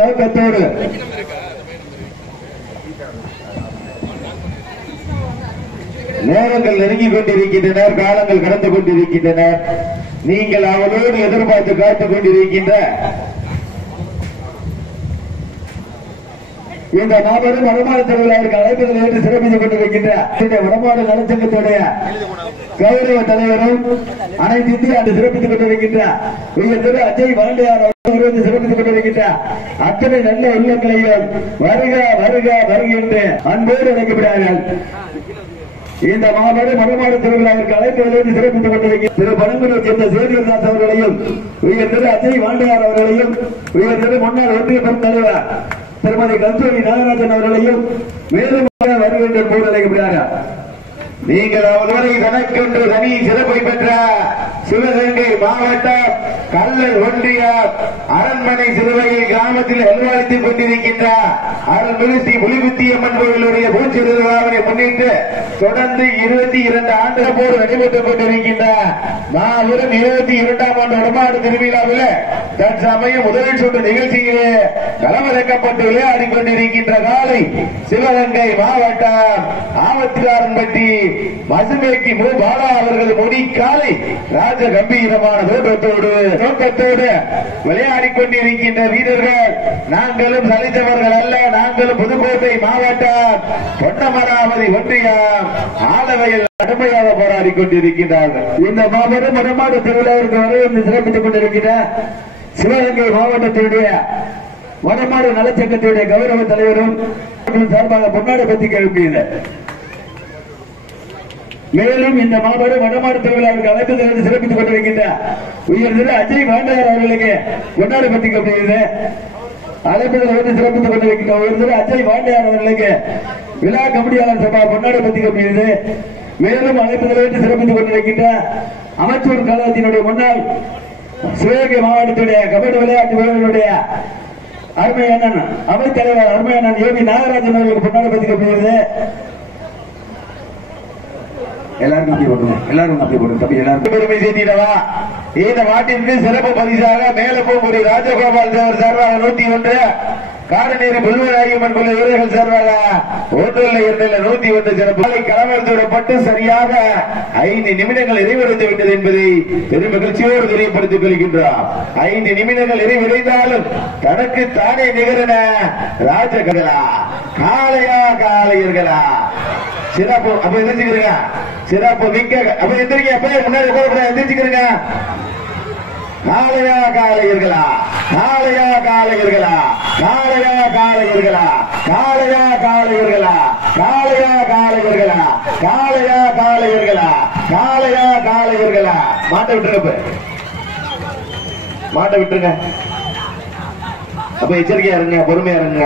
நோக்கத்தோடு நேரங்கள் நெருங்கிக் கொண்டிருக்கின்றனர், காலங்கள் கடந்து கொண்டிருக்கின்றனர். நீங்கள் அவளோடு எதிர்பார்த்து காத்துக் கொண்டிருக்கின்ற இந்த மாபெரும் வடமாடு திருவிழாவிற்கு அழைப்புகள் ஏற்று சிறப்பித்துக் கொண்டிருக்கின்ற வடமாடு நலச்சங்கத்துடைய கௌரவ தலைவரும் அனைத்து இந்திய ஆண்டு சிறப்பித்துக் கொண்டிருக்கின்ற திரு அஜய் வாண்டியார் அவர்கள் சிறப்பித்துக் கொண்டிருக்கின்ற அத்தனை நல்ல உள்ளங்களையும் வருக வருக வருகின்ற அன்போடு அழைக்கப்படுகிறார்கள். இந்த மாபெரும் வடமாடு திருவிழாவிற்கு அழைப்புகள் சிறப்பித்துக் கொண்டிருக்கின்ற திரு பழங்குடியை சேர்ந்த சேவியர்தாஸ் அவர்களையும் திரு அஜய் வாண்டியார் அவர்களையும் திரு முன்னாள் ஒன்றிய பெருந்தலைவர் திருமதி கந்தூரி நாகராஜன் அவர்களையும் மேலும் வருகின்ற போது அழைக்கப்படுகிறார்கள். நீங்கள் அவர்களை தனக்கென்று தனி சிறப்பை பெற்ற சிவகங்கை மாவட்டம் கல்லல் ஒன்றிய அரண்மனை சிறுவையில் கிராமத்தில் அல்வாளித்துக் கொண்டிருக்கின்ற அருள்மிகு ஸ்ரீ புலிகுத்தியம்மன் கோவிலுடைய பூச்சி திருவிழாவினை முன்னிட்டு தொடர்ந்து 22 ஆண்டு போர் நடைபெற்றுக் கொண்டிருக்கின்ற மாபெரும் 22ஆம் ஆண்டு வடமாடு திருவிழாவில் தற்சமயம் முதல் சுற்று நிகழ்ச்சியிலே களமிறக்கப்பட்டு விளையாடிக் கொண்டிருக்கின்ற காலை சிவகங்கை மாவட்டம் ஆவத்திலாரன்பட்டி மசுமேக்கி மு பாலா அவர்கள் முடி காலை ராஜ கம்பீரமான நோக்கத்தோடு விளையாடிக் கொண்டிருக்கின்ற வீரர்கள் நாங்களும் சலித்தவர்கள் அல்ல. நாங்களும் புதுக்கோட்டை மாவட்டம் பொன்னமராவதி ஒன்றியம் ஆலவையில் கடுமையாக போராடிக் கொண்டிருக்கின்றார்கள். இந்த மாபெரும் வடமாடு திருவிழாவிற்கு வரவேற்று சிறப்பித்துக் கொண்டிருக்கின்ற சிவகங்கை மாவட்டத்தினுடைய வடமாடு நலச்சங்கத்தினுடைய கௌரவ தலைவரும் சார்பாக பொன்னாடை பற்றி கேள்விப்பட்டது. மேலும் இந்த மாபெரும் வடமாடு திருவிழாவிற்கு அழைப்பு சிறப்பித்துக் கொண்டிருக்கின்ற திரு அஜய் வாண்டியார் அவர்களுக்கு பொன்னாடை பற்றிக்கப்படுகிறது. அழைப்புகளை சிறப்பித்துக் கொண்டிருக்கின்ற திரு அஜய் வாண்டியார் அவர்களுக்கு விழா கமிட்டியாளர் சபா பொன்னாடை பற்றிக்கப்படுகிறது. மேலும் அழைப்புகளை சிறப்பித்துக் கொண்டிருக்கின்ற அமைச்சர் கழகத்தினுடைய முன்னாள் சிவகங்கை மாவட்டத்துடைய கபடி விளையாட்டு வீரர்களுடைய அருமையண்ணன் அவைத்தலைவர் அருமையண்ணன் ஏபி நாகராஜன் அவர்களுக்கு பொன்னாடை பற்றிக்கப்படுகிறது. எல்லாரும் பெருமை சேர்த்திடவா. இந்த நாட்டிற்கு சிறப்பு பரிசாக மேலப்பூங்குடி ராஜகோபால் தேவர் சார்பாக 101, காரநேரி புல்வராயம்மன் குழு வீரர்கள் சார்பாக 101 சிறப்பு களமிறக்கப்பட்டு சரியாக 5 நிமிடங்கள் நிறைவடைந்து விட்டது என்பதை பெரும் மகிழ்ச்சியோடு தெரியப்படுத்திக் கொள்கின்றார். 5 நிமிடங்கள் நிறைவடைந்தாலும் தனக்கு தானே நிகரன ராஜகலா காளையா காளையர்களா சிறப்பு அப்ப எந்திரிச்சுக்கிறீங்க. சிறப்பு மிக்க அப்ப எந்திரிக்க அப்ப முன்னாடி போட எந்திரிச்சுக்கிறீங்க. காளையா காளையர்களா காளையா காளையர்களா காளையா காளையர்களா காளையா காளையர்களா காளையா காளையர்களா காளையா காளையர்களா காளையா காளையர்களா மாட்ட விட்டுருங்க. மாட்ட விட்டுருங்க. அப்ப எச்சரிக்கையா இருங்க, பொறுமையா இருங்க.